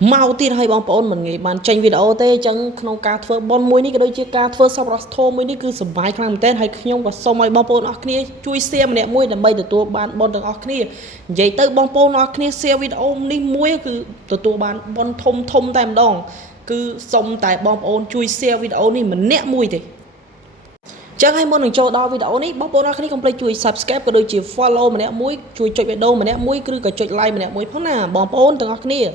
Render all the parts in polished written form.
mau tiền hay bong bóng mình nghĩ bàn tranh video tê chẳng không cá thưa bon muối ní cái đôi chia cá thưa sau đó thô muối ní cứ sầm bài khăn tên hay nhung và sau mai bong bóng ở kia chui xe mà nè muối là bây từ tua bàn bon từ ở kia vậy tới bong bóng ở kia xe video ní muối cứ từ tua bàn bon thông thông tại đòn cứ xong tại bong bóng chui xe video ní mình nè muối thì chẳng hay muốn đừng cho đo video ní bong bóng ở kia không play chui subscribe cái đôi chia follow mà nè muối chui chọi video mà nè muối cứ cái chọi like mà nè muối phóng nè bong bóng từ ở kia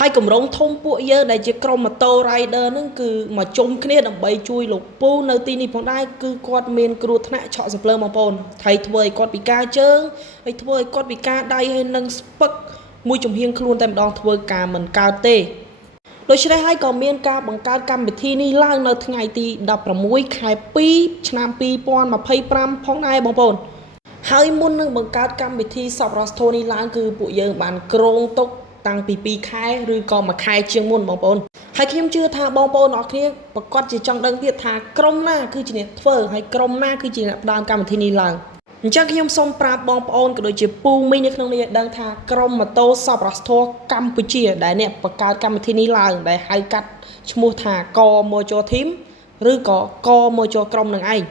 hai cùng rong thôngពួកយើងដែលជាក្រុមម៉ូតូ rider ហ្នឹងគឺមកជុំគ្នាដើម្បីជួយលោកពូនៅទីនេះផងដែរគឺគាត់មានគ្រោះថ្នាក់ឆក់សភ្លើងបងប្អូនថៃធ្វើឲ្យគាត់ពិការជើងហើយធ្វើឲ្យគាត់ពិការដៃហើយនឹងស្ពឹកមួយចំហៀងខ្លួនតែម្ដងធ្វើការមិនកើតទេដូច្នេះហើយក៏មានការបង្កើតកម្មវិធីនេះឡើងនៅថ្ងៃទី16ខែ2ឆ្នាំ2025ផងដែរបងប្អូនហើយមុននឹងបង្កើតកម្មវិធីសប្បុរសធម៌នេះឡើងគឺពួកយើងបានគ្រោងទុកតាំងពី2ខែឬក៏1ខែជាងមុនបងប្អូនហើយខ្ញុំជឿថាបងប្អូនអរគ្នាប្រកាសជាចង់ដឹងទៀតថាក្រុមណាគឺជាអ្នកធ្វើហើយក្រុមណាគឺជាអ្នកផ្ដើមកម្មវិធីនេះឡើងអញ្ចឹងខ្ញុំសូមប្រាប់បងប្អូនក៏ដូចជាពូមីងនៅក្នុងនេះឲ្យដឹងថាក្រុមម៉ូតូសប្បុរសធម៌កម្ពុជាដែលអ្នកបង្កើតកម្មវិធីនេះឡើងដែលហៅកាត់ឈ្មោះថាកមកជធីមឬក៏កមកជក្រុមនឹងឯង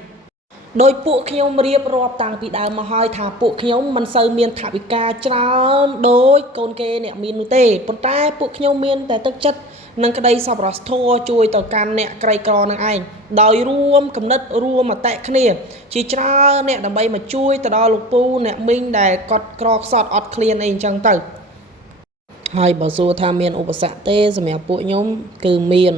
ដោយពួកខ្ញុំរៀបរាប់តាំងពីដើមមកហើយថាពួកខ្ញុំមិនសូវមានថវិកាច្រើនដោយកូនគេអ្នកមាននោះទេប៉ុន្តែពួកខ្ញុំមានតែទឹកចិត្តនិងក្តីសប្បុរសធម៌ជួយទៅកាន់អ្នកក្រីក្រនឹងឯងដោយរួមគំនិតរួមមតិគ្នាជាច្រើនអ្នកដើម្បីមកជួយទៅដល់លោកពូអ្នកមីងដែលគាត់ក្រខ្សត់អត់ឃ្លានអីអញ្ចឹងទៅហើយបើសួរថាមានឧបសគ្គទេសម្រាប់ពួកខ្ញុំគឺមាន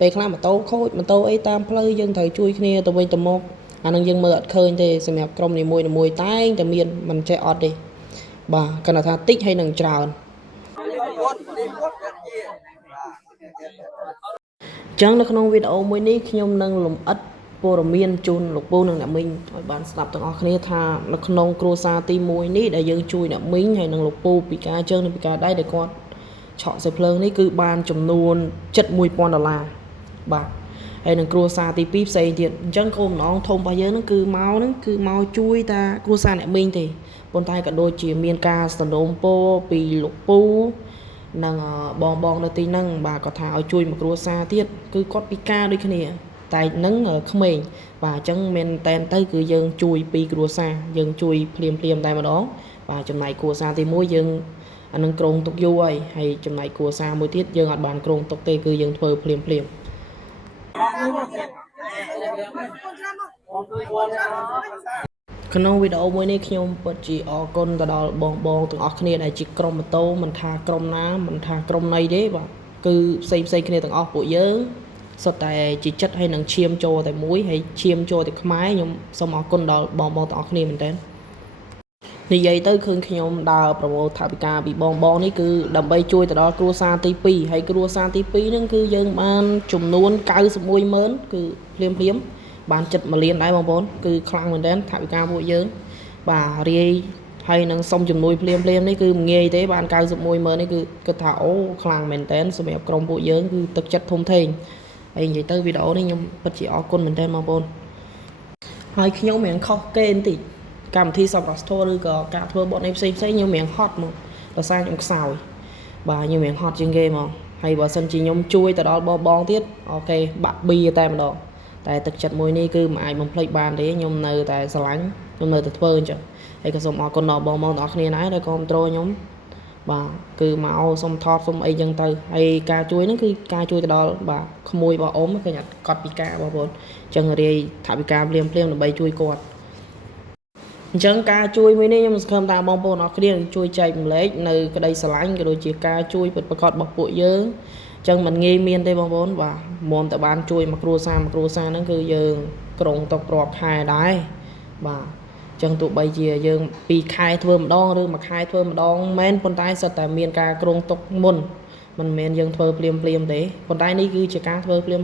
ពេលខ្លះម៉ូតូខូចម៉ូតូអីតាមផ្លូវយើងត្រូវជួយគ្នាទៅវិញទៅមកអានឹងយើងមើលអត់ឃើញទេសម្រាប់ក្រុមនីមួយៗតែងតែមានមិនចេះអត់ទេបាទគាត់ថាតិចហើយនឹងច្រើនចឹងនៅក្នុងវីដេអូមួយនេះខ្ញុំនឹងលម្អិតព័ត៌មានជូនលោកពូនិងអ្នកមីងឲ្យបានស្ដាប់ទាំងអស់គ្នាថានៅក្នុងគ្រួសារទី1នេះដែលយើងជួយអ្នកមីងហើយនិងលោកពូពីការជើងនិងពីការដៃដែលគាត់ឆក់សេភ្លើងនេះគឺបានចំនួន$71,000បាទហើយនឹងគ្រួសារទី2ផ្សេងទៀតអញ្ចឹងគោលបំណងធំរបស់យើងហ្នឹងគឺមកជួយតាគ្រួសារអ្នកមីងទេប៉ុន្តែក៏ដូចជាមានការសន្លងពោពីលោកពូនិងបងនៅទីហ្នឹងបាទគាត់ថាឲ្យជួយមកគ្រួសារទៀតគឺគាត់ពិការដូចគ្នាតែនឹងក្មេងបាទអញ្ចឹងមានតែនទៅគឺយើងជួយពីគ្រួសារយើងជួយភ្លាមតែម្ដងបាទចំណែកគ្រួសារទី1យើងអានឹងក្រុងទុកយូរហើយចំណែកគ្រួសារមួយទៀតយើងអត់បានក្រុងទុកទេគឺយើងធ្វើភ្លាមក្នុងវីដេអូមួយនេះខ្ញុំពិតជាអរគុណទៅដល់បងទាំងអស់គ្នាដែលជាក្រុមម៉ូតូមិនថាក្រុមណាមិនថាក្រុមណីទេបាទគឺផ្សេងគ្នាទាំងអស់ពួកយើងសុទ្ធតែជាចិត្តហើយនឹងឈាមចូលតែមួយហើយឈាមចូលតែខ្មែរខ្ញុំសូមអរគុណដល់បងទាំងអស់គ្នាមែនតើនិយាយទៅឃើញខ្ញុំដើរប្រមូលថវិកាពីបងនេះគឺដើម្បីជួយទៅដល់គ្រួសារទី2ហើយគ្រួសារទី2ហ្នឹងគឺយើងបានចំនួន910000គឺភ្លាមបាន$7,000,000ដែរបងប្អូនគឺខ្លាំងមែនតើថវិកាពួកយើងបាទរាយហើយនឹងសុំជំនួយភ្លាមនេះគឺមិនងាយទេបាន910000នេះគឺគិតថាអូខ្លាំងមែនតើសម្រាប់ក្រុមពួកយើងគឺទឹកចិត្តធំធេងហើយនិយាយទៅវីដេអូនេះខ្ញុំពិតជាអរគុណមែនតើបងប្អូនហើយខ្ញុំមានខុសគេបន្តិចកម្មវិធីសប្បុរសធម៌ឬក៏ការធ្វើបទនេះផ្សេងខ្ញុំមានហត់មកដោយសារខ្ញុំខ្សោយបាទខ្ញុំមានហត់ជាងគេមកហើយបើសិនជាខ្ញុំជួយទៅដល់បងទៀតអូខេបាក់ប៊ីតែម្ដងតែទឹកចិត្តមួយនេះគឺមិនអាចបំភ្លេចបានទេខ្ញុំនៅតែស្រឡាញ់ខ្ញុំនៅតែធ្វើអញ្ចឹងហើយក៏សូមអរគុណដល់បងទាំងអស់គ្នាដែរដែលគ្រប់គ្រងខ្ញុំបាទគឺមកសុំថតសុំអីចឹងទៅហើយការជួយហ្នឹងគឺការជួយទៅដល់បាទក្មួយរបស់អ៊ំឃើញអត់កត់ពិការបងប្អូនអញ្ចឹងរាយថវិកាភ្លាមដើម្បីជួយគាត់អញ្ចឹងការជួយមួយនេះខ្ញុំសង្ឃឹមថាបងប្អូនអរគ្នានឹងជួយចែកម្លែកនៅក្តីស្រឡាញ់ក៏ដូចជាការជួយពិតប្រាកដរបស់ពួកយើងអញ្ចឹងមិនងាយមានទេបងប្អូនបាទមុំតែបានជួយមកគ្រួសារហ្នឹងគឺយើងក្រុងតុករាប់ខែដែរបាទអញ្ចឹងទោះបីជាយើង2ខែធ្វើម្ដងឬ1ខែធ្វើម្ដងមែនប៉ុន្តែសិតតែមានការក្រុងតុកមុនមិនមែនយើងធ្វើភ្លាមទេប៉ុន្តែនេះគឺជាការធ្វើភ្លាម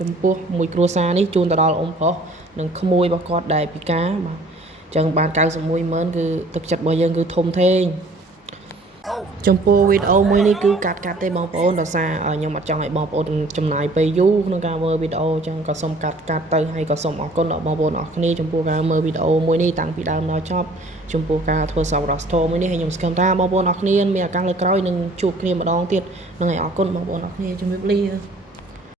ចំពោះមួយគ្រួសារនេះជូនទៅដល់អ៊ំប្រុសនិងក្មួយរបស់គាត់ដែលពិការបាទចឹងបាន910000គឺទឹកចិត្តរបស់យើងគឺធំធេង ចំពោះវីដេអូមួយនេះគឺកាត់ទេបងប្អូនដោយសារខ្ញុំអត់ចង់ឲ្យបងប្អូនចំណាយពេលយូរក្នុងការមើលវីដេអូអញ្ចឹងក៏សូមកាត់ទៅហើយក៏សូមអរគុណដល់បងប្អូនអរគ្នាចំពោះការមើលវីដេអូមួយនេះតាំងពីដើមដល់ចប់ចំពោះការធ្វើសប្បុរសធម៌មួយនេះហើយខ្ញុំសង្ឃឹមថាបងប្អូនអរគ្នាមានឱកាសលើកក្រោយនឹងជួបគ្នាម្ដងទៀតនឹងឲ្យអរគុណបងប្អូនអរគ្នាជំរាបលា